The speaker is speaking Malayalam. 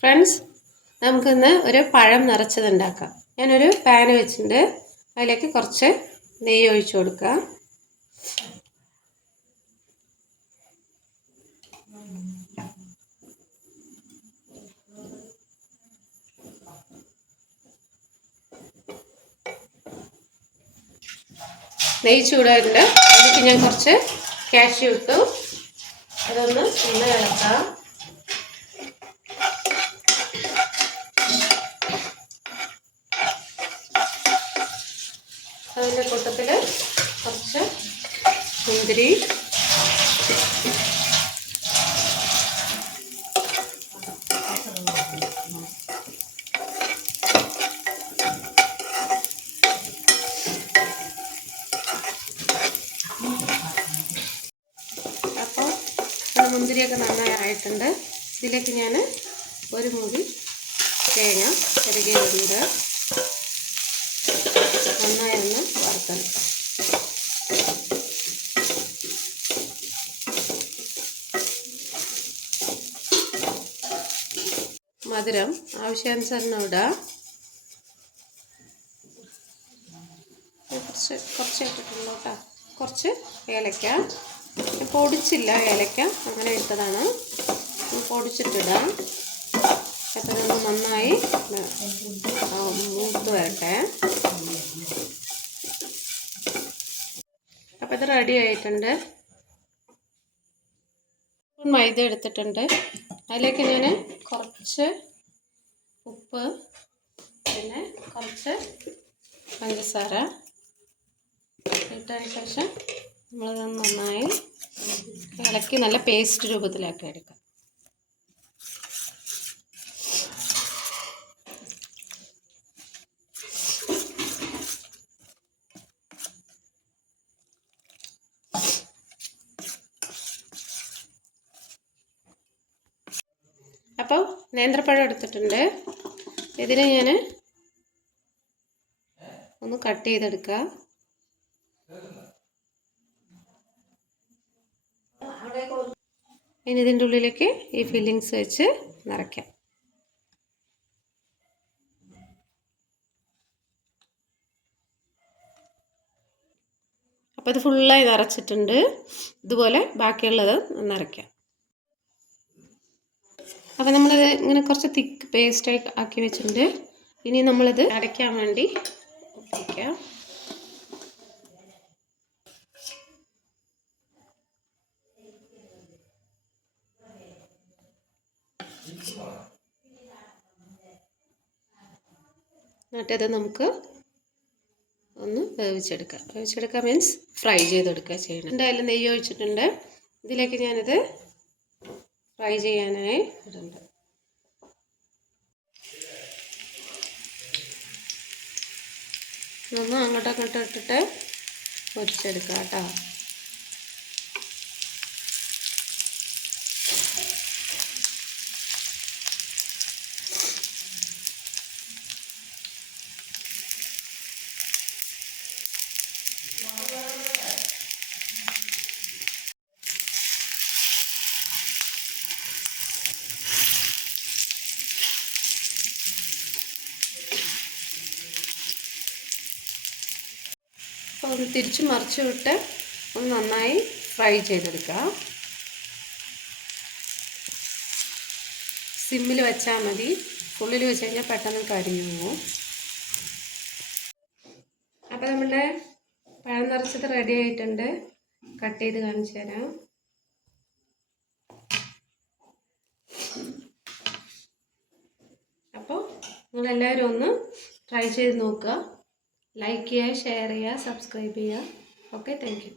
ഫ്രണ്ട്സ്, നമുക്കിന്ന് ഒരു പഴം നിറച്ചത് ഉണ്ടാക്കാം. ഞാനൊരു പാൻ വെച്ചിട്ടുണ്ട്. അതിലേക്ക് കുറച്ച് നെയ്യ് ഒഴിച്ചു കൊടുക്കുക. നെയ്യ് ചൂടായിട്ടുണ്ട്. അതിലേക്ക് ഞാൻ കുറച്ച് കാഷ്യൂ ഇട്ടു. അതൊന്ന് ഇളക്കാം. അതിൻ്റെ കൂട്ടത്തിൽ കുറച്ച് മുന്തിരി, അപ്പോൾ മുന്തിരിയൊക്കെ നന്നായി ആയിട്ടുണ്ട്. ഇതിലേക്ക് ഞാൻ ഒരു മുറി തേങ്ങ ചിരകിയിടുന്നുണ്ട്. നന്നായി ഒന്ന് വറുക്കണം. മധുരം ആവശ്യാനുസരണം ഇടാം. കുറച്ച് ഇട്ടിട്ടുള്ളൂ കേട്ടോ. കുറച്ച് ഏലക്ക പൊടിച്ചില്ല, ഏലക്ക അങ്ങനെ ഇട്ടതാണ്. പൊടിച്ചിട്ടിടാം. അപ്പോൾ ഇതൊന്ന് നന്നായി മൂത്ത് വരട്ടെ. അപ്പോൾ ഇത് റെഡി ആയിട്ടുണ്ട്. മൈദ എടുത്തിട്ടുണ്ട്. അതിലേക്ക് ഞാൻ കുറച്ച് ഉപ്പ്, പിന്നെ കുറച്ച് പഞ്ചസാര ഇട്ടതിന് ശേഷം നമ്മളിത് നന്നായി ഇളക്കി നല്ല പേസ്റ്റ് രൂപത്തിലാക്കി എടുക്കാം. അപ്പോൾ നേന്ത്രപ്പഴം എടുത്തിട്ടുണ്ട്. ഇതിനെ ഞാൻ ഒന്ന് കട്ട് ചെയ്തെടുക്കുക. ഇനി ഇതിൻ്റെ ഉള്ളിലേക്ക് ഈ ഫില്ലിങ്സ് വെച്ച് നിറയ്ക്കാം. അപ്പോൾ ഇത് ഫുള്ളായി നിറച്ചിട്ടുണ്ട്. ഇതുപോലെ ബാക്കിയുള്ളത് നിറയ്ക്കാം. അപ്പോൾ നമ്മളിത് ഇങ്ങനെ കുറച്ച് തിക്ക് പേസ്റ്റായി ആക്കി വെച്ചിട്ടുണ്ട്. ഇനി നമ്മളിത് അടയ്ക്കാൻ വേണ്ടി ഒട്ടിക്കാം. എന്നിട്ടത് നമുക്ക് ഒന്ന് വേവിച്ചെടുക്കാം. വേവിച്ചെടുക്കുക മീൻസ് ഫ്രൈ ചെയ്തെടുക്കുക ചെയ്യണം. എന്തായാലും നെയ്യ് ഒഴിച്ചിട്ടുണ്ട്. ഇതിലേക്ക് ഞാനിത് ഫ്രൈ ചെയ്യാനായി ഇടുന്നുണ്ട്. ഒന്ന് അങ്ങോട്ടും ഇട്ടിട്ട് പൊരിച്ചെടുക്കാം കേട്ടോ. അപ്പോൾ ഒന്ന് തിരിച്ച് മറിച്ച് വിട്ട് ഒന്ന് നന്നായി ഫ്രൈ ചെയ്തെടുക്കുക. സിമ്മിൽ വെച്ചാൽ മതി. ഫുള്ളിൽ വെച്ച് കഴിഞ്ഞാൽ പെട്ടെന്ന് കരിഞ്ഞു പോകും. അപ്പോൾ നമ്മുടെ പഴം നിറച്ചത് റെഡി ആയിട്ടുണ്ട്. കട്ട് ചെയ്ത് കാണിച്ചു തരാം. അപ്പോൾ നിങ്ങളെല്ലാവരും ഒന്ന് ട്രൈ ചെയ്ത് നോക്കുക. ലൈക്ക് ചെയ്യുക, ഷെയർ ചെയ്യുക, സബ്സ്ക്രൈബ് ചെയ്യുക. Okay, thank you.